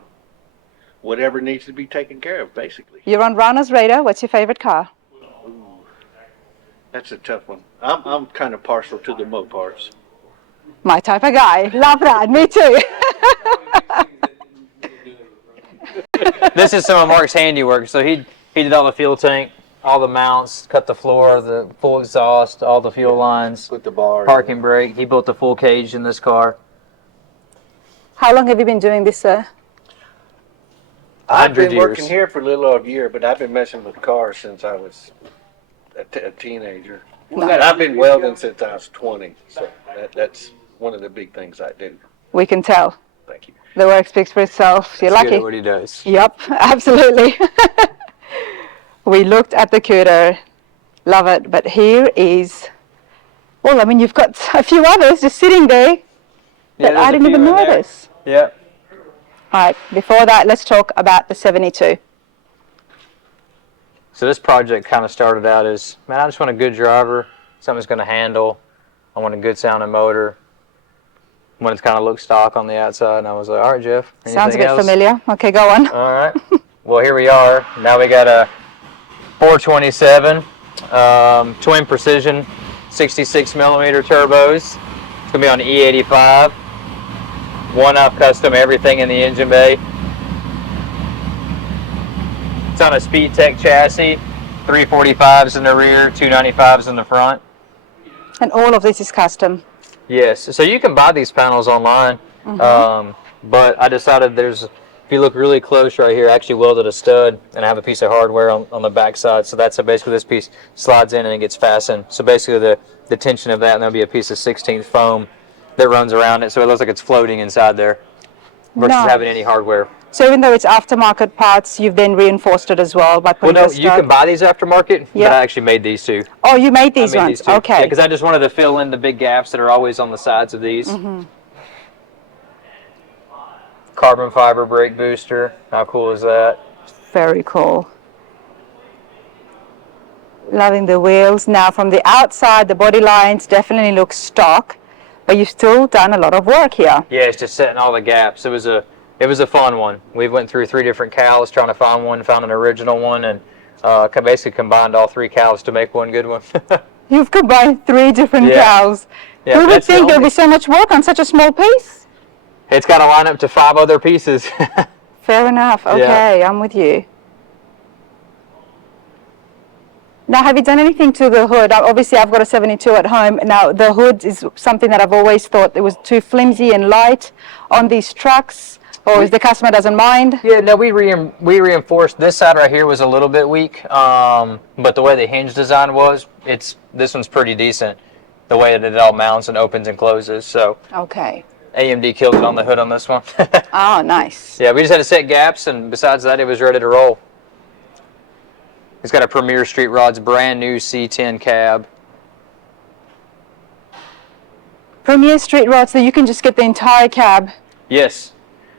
whatever needs to be taken care of, basically. You're on Rana's radar. What's your favorite car? Ooh, that's a tough one. I'm kind of partial to the Moparts. My type of guy. Love that. Me too. This is some of Mark's handiwork. So he did all the fuel tank all the mounts, cut the floor, the full exhaust, all the fuel lines, Put the bar. parking brake. He built the full cage in this car. How long have you been doing this, sir? I've 100 been working years. here for a little over a year, but I've been messing with cars since I was a teenager. And I've been welding since I was 20, so that's one of the big things I do. We can tell. Thank you. The work speaks for itself. You're He's good lucky. at what he does. Yep, absolutely. We looked at the Cuda, love it, but here is, well, I mean, you've got a few others just sitting there Yeah, that I there's a didn't even few in there. notice. Yeah. All right, before that, let's talk about the 72. So this project kind of started out as, man, I just want a good driver, something's going to handle. I want a good sounding motor. When it's kind of look stock on the outside, and I was like, all right, Jeff. Sounds a anything bit else? familiar. Okay, go on. All right. Well, here we are. Now we got a 427 twin precision 66 millimeter turbos. It's gonna be on E85. One up custom everything in the engine bay. It's on a Speed Tech chassis. 345s in the rear, 295s in the front. And all of this is custom. Yes, so you can buy these panels online, but I decided if you look really close right here, I actually welded a stud and I have a piece of hardware on the back side. So that's basically this piece slides in and it gets fastened. So basically the tension of that, and there'll be a piece of 16th foam that runs around it, so it looks like it's floating inside there versus Nice. having any hardware. So even though it's aftermarket parts, you've then reinforced it as well by Well, putting no, the you can stud. buy these aftermarket, Yeah. but I actually made these two. Oh, you made these I made ones. these two. Okay. Because I just wanted to fill in the big gaps that are always on the sides of these. Carbon fiber brake booster. How cool is that? Very cool. Loving the wheels. Now from the outside, the body lines definitely look stock, but you've still done a lot of work here. Yeah, it's just setting all the gaps. It was a fun one. We went through 3 different cals trying to find one, found an original one, and basically combined all 3 cals to make one good one. You've combined 3 different Yeah. cows. Yeah, Who would that's the think there'd only- be so much work on such a small piece? It's got to line up to 5 other pieces. Fair enough. Okay, I'm with you. Now, have you done anything to the hood? Obviously, I've got a 72 at home. Now, the hood is something that I've always thought it was too flimsy and light on these trucks, or if the customer doesn't mind. Yeah, no, we reinforced. This side right here was a little bit weak, but the way the hinge design was, this one's pretty decent. The way that it all mounts and opens and closes. So Okay. AMD killed it on the hood on this one. Oh, nice. Yeah, we just had to set gaps, and besides that, it was ready to roll. It's got a Premier Street Rods brand new C10 cab. Premier Street Rod, so you can just get the entire cab. Yes.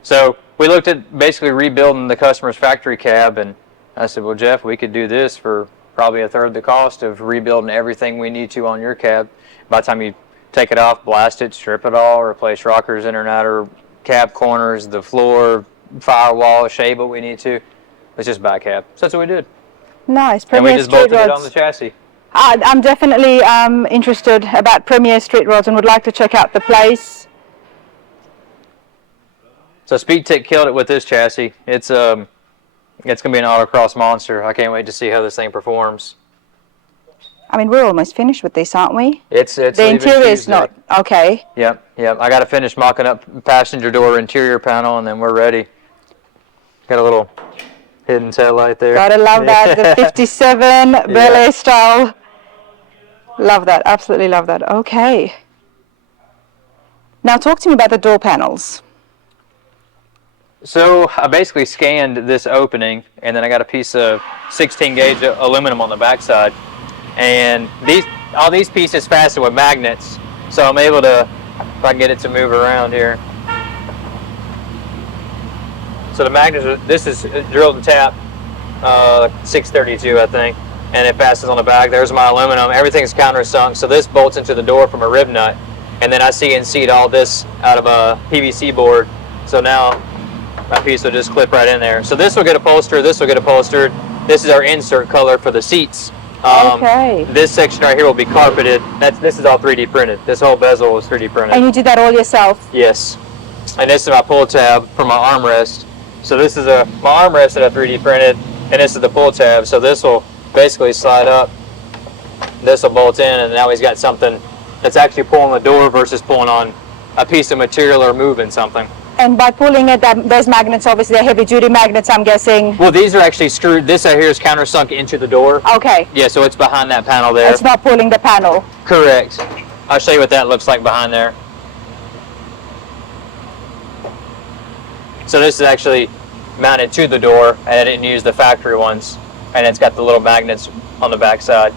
So we looked at basically rebuilding the customer's factory cab, and I said, well, Jeff, we could do this for probably a third the cost of rebuilding everything we need to on your cab. By the time you take it off, blast it, strip it all, replace rockers, inner and outer cab corners, the floor, firewall, shave what we need to. It's just back cab. So that's what we did. Nice. And we Premier just Street bolted it on Rods. the chassis. I'm definitely interested about Premier Street Rods and would like to check out the place. So SpeedTech killed it with this chassis. It's gonna be an autocross monster. I can't wait to see how this thing performs. I mean, we're almost finished with this, aren't we? It's The leaving interior is Tuesday. not. Okay. Yep. I got to finish mocking up passenger door interior panel, and then we're ready. Got a little hidden taillight there. Gotta love that. The 57 Bel Air style. Love that. Absolutely love that. Okay. Now talk to me about the door panels. So I basically scanned this opening, and then I got a piece of 16 gauge aluminum on the backside, and all these pieces fasten with magnets. So I'm able to, if I can get it to move around here. So the magnets, this is drilled and tapped, 632 I think, and it fastens on the back. There's my aluminum. Everything's countersunk, so this bolts into the door from a rib nut, and then I CNC'd all this out of a PVC board. So now my piece will just clip right in there. So this will get upholstered, this will get upholstered. This is our insert color for the seats. Okay. This section right here will be carpeted. This is all 3D printed. This whole bezel was 3D printed. And you did that all yourself? Yes. And this is my pull tab for my armrest. So this is my armrest that I 3D printed, and this is the pull tab. So this will basically slide up. This will bolt in, and now he's got something that's actually pulling the door versus pulling on a piece of material or moving something. And by pulling it, those magnets, obviously they're heavy duty magnets, I'm guessing. Well, these are actually screwed. This right here is countersunk into the door. Okay. Yeah, so it's behind that panel there. It's not pulling the panel. Correct. I'll show you what that looks like behind there. So this is actually mounted to the door, and I didn't use the factory ones. And it's got the little magnets on the back side.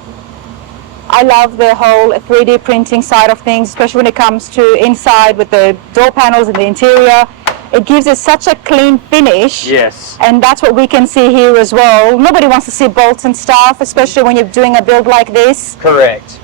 I love the whole 3D printing side of things, especially when it comes to inside with the door panels and the interior. It gives it such a clean finish. Yes. And that's what we can see here as well. Nobody wants to see bolts and stuff, especially when you're doing a build like this. Correct.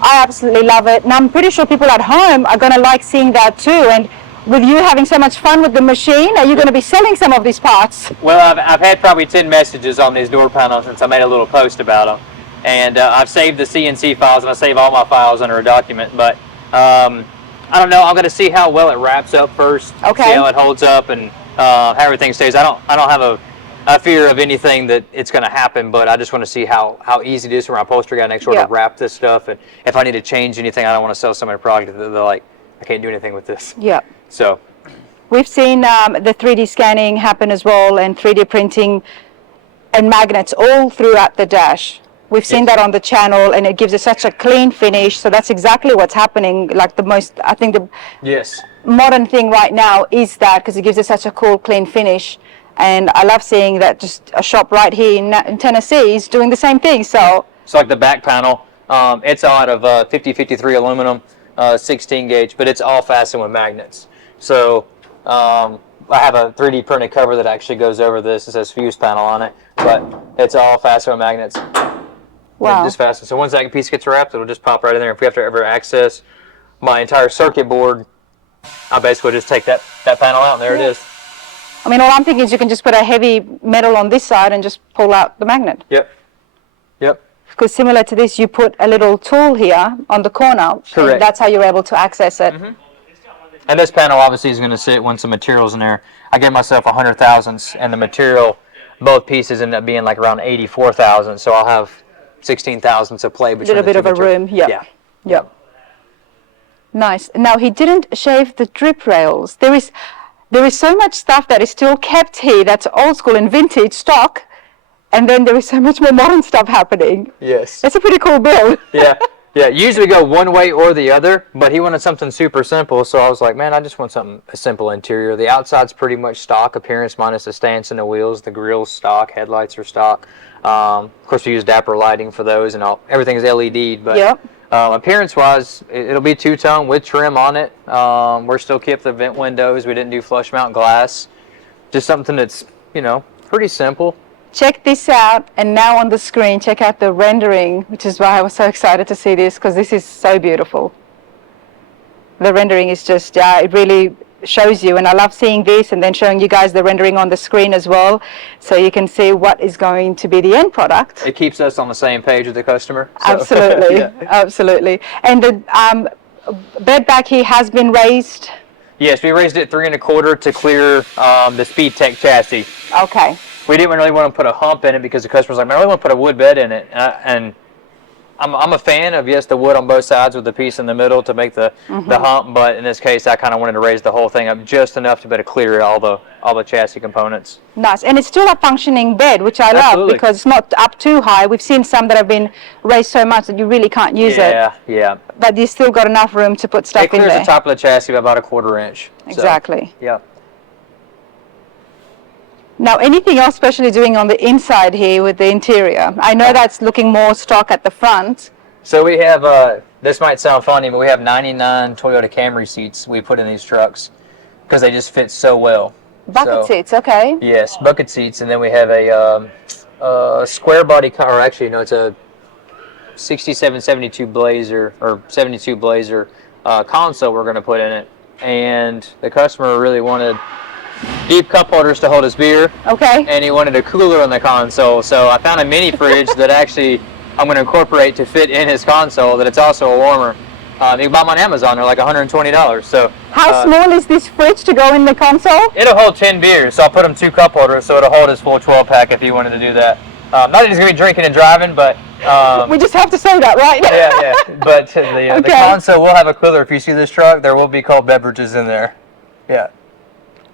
I absolutely love it. And I'm pretty sure people at home are going to like seeing that too. And with you having so much fun with the machine, are you going to be selling some of these parts? Well, I've had probably 10 messages on these door panels since I made a little post about them. And I've saved the CNC files, and I save all my files under a document. But I don't know. I'm going to see how well it wraps up first. Okay. See how it holds up and how everything stays. I don't have a fear of anything that it's going to happen, but I just want to see how easy it is for my upholstery guy next door Yeah. to wrap this stuff. And if I need to change anything, I don't want to sell somebody a product that they're like, I can't do anything with this. Yeah. So. We've seen the 3D scanning happen as well, and 3D printing and magnets all throughout the dash. We've seen Yes. that on the channel, and it gives it such a clean finish. So that's exactly what's happening. Like I think the Yes. modern thing right now is that, because it gives it such a cool, clean finish. And I love seeing that just a shop right here in Tennessee is doing the same thing. So It's like the back panel. It's out of 5053 aluminum, 16 gauge, but it's all fastened with magnets. So I have a 3D printed cover that actually goes over this. It says fuse panel on it, but it's all fastened with magnets. wow. Just fastened. So once that piece gets wrapped, it'll just pop right in there. If we have to ever access my entire circuit board, I basically just take that panel out, and there it is. I mean, all I'm thinking is you can just put a heavy metal on this side and just pull out the magnet. Yep. Yep. Because similar to this, you put a little tool here on the corner. Correct. And that's how you're able to access it. And this panel obviously is going to sit when some material's in there. I gave myself 100 thousandths, and the material, both pieces end up being like around 84 thousandths. So I'll have 16 thousandths of play A between little the bit two of a material. room. Yep. Yeah. Yep. Nice. Now, he didn't shave the drip rails. There is so much stuff that is still kept here that's old school and vintage stock. And then there is so much more modern stuff happening. Yes. It's a pretty cool build. Yeah. Yeah. Usually go one way or the other, but he wanted something super simple. So I was like, man, I just want a simple interior. The outside's pretty much stock appearance minus the stance and the wheels. The grill's stock. Headlights are stock. Of course, we use Dapper lighting for those, and everything's LED. But Yep. appearance-wise, it'll be two-tone with trim on it. We're still kept the vent windows. We didn't do flush mount glass. Just something that's, pretty simple. Check this out, and now on the screen, check out the rendering, which is why I was so excited to see this, because this is so beautiful. The rendering is just, it really shows you, and I love seeing this and then showing you guys the rendering on the screen as well, so you can see what is going to be the end product. It keeps us on the same page with the customer. So. Absolutely, Yeah. absolutely. And the bed back here has been raised. Yes, we raised it 3 1/4 to clear the Speed Tech chassis. Okay. We didn't really want to put a hump in it because the customer's like, man, I really want to put a wood bed in it. And I'm a fan of, yes, the wood on both sides with the piece in the middle to make the hump, but in this case, I kind of wanted to raise the whole thing up just enough to be able to clear all the chassis components. Nice. And it's still a functioning bed, which I love, Absolutely. because it's not up too high. We've seen some that have been raised so much that you really can't use it. Yeah. But you still got enough room to put stuff It in clears there. the top of the chassis by about 1/4 inch. So, Exactly. yeah. Now, anything else specially doing on the inside here with the interior? I know that's looking more stock at the front. So we have, this might sound funny, but we have 99 Toyota Camry seats we put in these trucks because they just fit so well. Bucket So- seats, okay. Yes, bucket seats, and then we have a square body car. Or actually, no, it's a 67, 72 Blazer or 72 Blazer console we're going to put in it, and the customer really wanted deep cup holders to hold his beer, Okay. and he wanted a cooler on the console. So I found a mini fridge that actually I'm going to incorporate to fit in his console. That it's also a warmer. You can buy them on Amazon. They're like $120. So How small is this fridge to go in the console? it'll hold 10 beers, so I'll put him 2 cup holders, so it'll hold his full 12 pack if you wanted to do that. Not that he's gonna be drinking and driving, but We just have to say that, right? yeah. But the Okay. console will have a cooler. If you see this truck, there will be cold beverages in there. Yeah.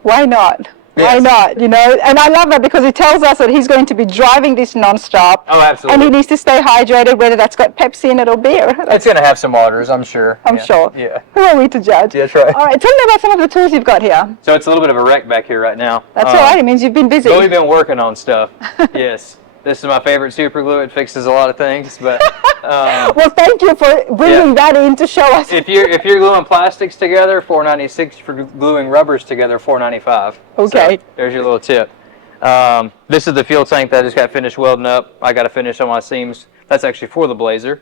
Why not? Why Yes. not? You know, and I love that because it tells us that he's going to be driving this non-stop. Oh, And absolutely. he needs to stay hydrated, whether that's got Pepsi in it or beer. It's gonna have some waters, I'm sure. I'm Yeah. sure. Yeah. Who are we to judge? Yeah, that's right. All right, tell me about some of the tools you've got here. So it's a little bit of a wreck back here right now. That's all right. It means you've been busy. But we've been working on stuff. Yes. This is my favorite super glue. It fixes a lot of things, but Well, thank you for bringing that in to show us. if you're gluing plastics together, $4.96. For gluing rubbers together, $4.95. Okay. So there's your little tip. This is the fuel tank that I just got finished welding up. I got to finish on my seams. That's actually for the Blazer.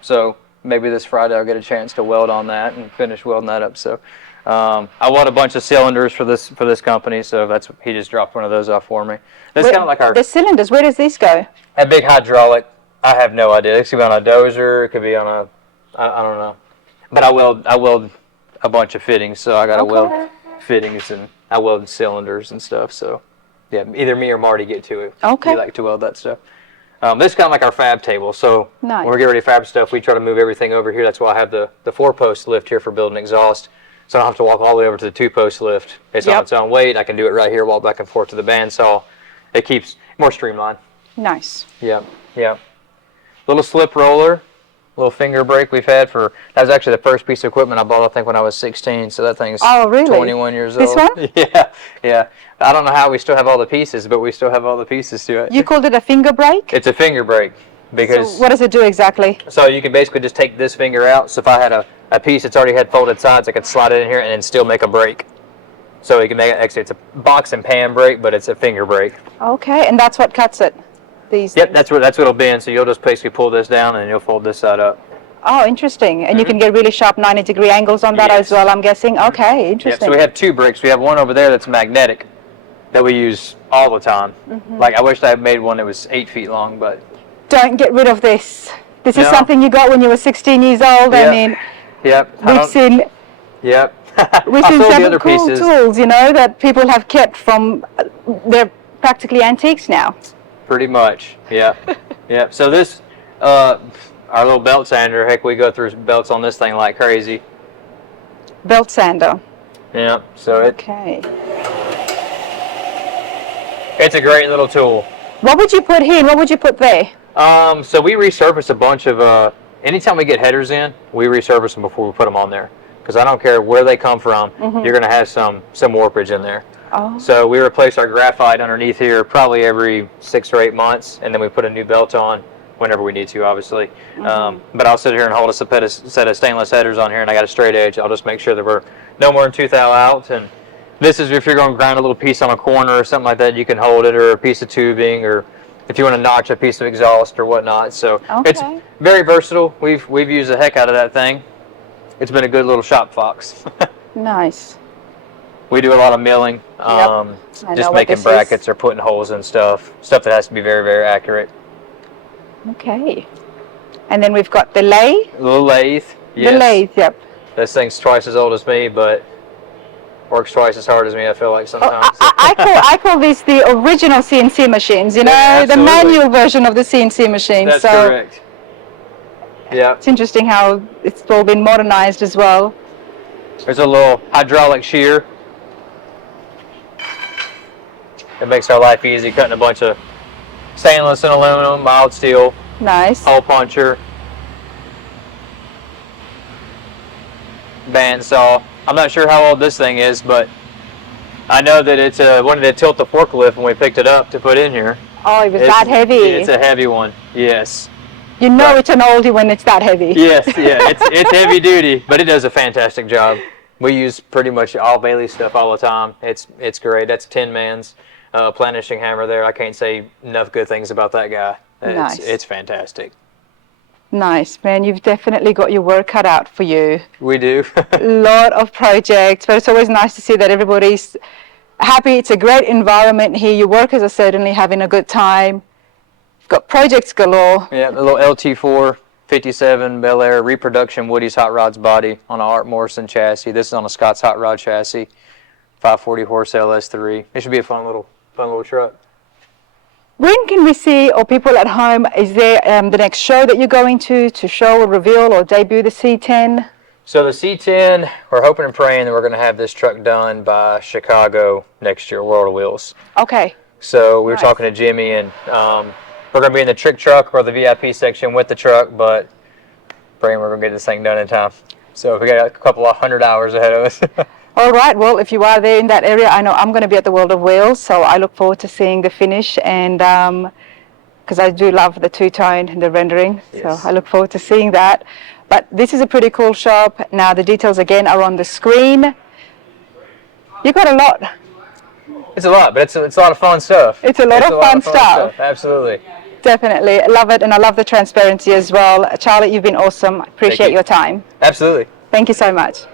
So maybe this Friday I'll get a chance to weld on that and finish welding that up. So I bought a bunch of cylinders for this company. So he just dropped one of those off for me. That's kind of like our The cylinders, where does this go? a big hydraulic. I have no idea. It could be on a dozer. It could be on a I don't know. But I weld a bunch of fittings. So I got to weld fittings and I weld cylinders and stuff. So yeah, either me or Marty get to it. Okay. We like to weld that stuff. This is kind of like our fab table. So Nice. when we get ready to fab stuff, we try to move everything over here. That's why I have the 4-post lift here for building exhaust. So I don't have to walk all the way over to the 2-post lift. It's on Yep. its own weight. I can do it right here, walk back and forth to the bandsaw. It keeps more streamlined. Nice. Yep, yep. Little slip roller, little finger brake we've had that was actually the first piece of equipment I bought, I think, when I was 16. So that thing's Oh, really? 21 years This old. one? Yeah, yeah. I don't know how we still have all the pieces, but we still have all the pieces to it. You called it a finger brake? It's a finger brake So because what does it do exactly? so you can basically just take this finger out. So if I had a piece that's already had folded sides, I could slide it in here and then still make a brake. So you can make it, actually it's a box and pan brake, but it's a finger brake. Okay, and that's what cuts it? These Yep, that's what it'll be in. So you'll just basically pull this down and you'll fold this side up. Oh, interesting. And you can get really sharp 90-degree angles on that Yes. as well, I'm guessing. Okay, Yep, interesting. so we have 2 brakes. We have one over there that's magnetic that we use all the time. Like I wish I had made one that was 8 feet long, but Don't get rid of this. This is No. something you got when you were 16 years old. I Yep. mean, yep. we've seen Yep. we've I seen sold the some other cool pieces. tools, you know, that people have kept from. They're practically antiques now. Pretty much. Yeah. Yep. So this, our little belt sander. Heck, we go through belts on this thing like crazy. Belt sander. Yeah. So Okay. it's a great little tool. What would you put here and what would you put there? So we resurface a bunch of. Anytime we get headers in, we resurface them before we put them on there. Because I don't care where they come from, you're going to have some warpage in there. Oh, So we replace our graphite underneath here probably every 6 or 8 months, and then we put a new belt on whenever we need to, obviously. But I'll sit here and hold a set of stainless headers on here, and I got a straight edge. I'll just make sure that we're no more than 2 thou out. And this is if you're going to grind a little piece on a corner or something like that, you can hold it, or a piece of tubing, or if you want to notch a piece of exhaust or whatnot. So it's Okay. very versatile. We've used the heck out of that thing. It's been a good little shop fox. nice. We do a lot of milling, I know just what making this brackets is. or putting holes in stuff that has to be very, very accurate. Okay. And then we've got the lathe. A little lathe, yes. The lathe, yep. This thing's twice as old as me, but works twice as hard as me, I feel like Oh, sometimes. I call these the original CNC machines, you know, Yeah, the absolutely. manual version of the CNC machine. That's so correct. Yeah, it's interesting how it's all been modernized as well. there's a little hydraulic shear. It makes our life easy, cutting a bunch of stainless and aluminum, mild steel, Nice. hole puncher, bandsaw. I'm not sure how old this thing is, but I know that it's one of the tilt the forklift when we picked it up to put in here. Oh, it was that heavy. It's a heavy one. Yes. You know it's an oldie when it's that heavy. Yes. Yeah. It's heavy duty, but it does a fantastic job. We use pretty much all Bailey stuff all the time. It's great. That's Tin Man's planishing hammer there. I can't say enough good things about that guy. Nice. It's fantastic. Nice, man. You've definitely got your work cut out for you. We do. A lot of projects, but it's always nice to see that everybody's happy. It's a great environment here. Your workers are certainly having a good time. You've got projects galore. Yeah, the little LT4 57 Bel Air reproduction Woody's Hot Rods body on an Art Morrison chassis. This is on a Scott's Hot Rod chassis, 540 horse LS3. It should be a fun little truck. When can we see, or people at home, is there the next show that you're going to show or reveal or debut the C10? So the C10, we're hoping and praying that we're going to have this truck done by Chicago next year, World of Wheels. Okay. So we were Nice. talking to Jimmy, and we're going to be in the trick truck or the VIP section with the truck, but praying we're going to get this thing done in time. So we got a couple of 100 hours ahead of us. All right. Well, if you are there in that area, I know I'm going to be at the World of Wheels, so I look forward to seeing the finish, and because I do love the two-tone and the rendering, Yes. so I look forward to seeing that. But this is a pretty cool shop. Now the details again are on the screen. You got a lot. It's a lot, but it's a lot of fun stuff. It's a lot of fun stuff. Absolutely. Definitely. I love it, and I love the transparency as well. Charlie, you've been awesome. I appreciate you. your time. Absolutely. Thank you so much.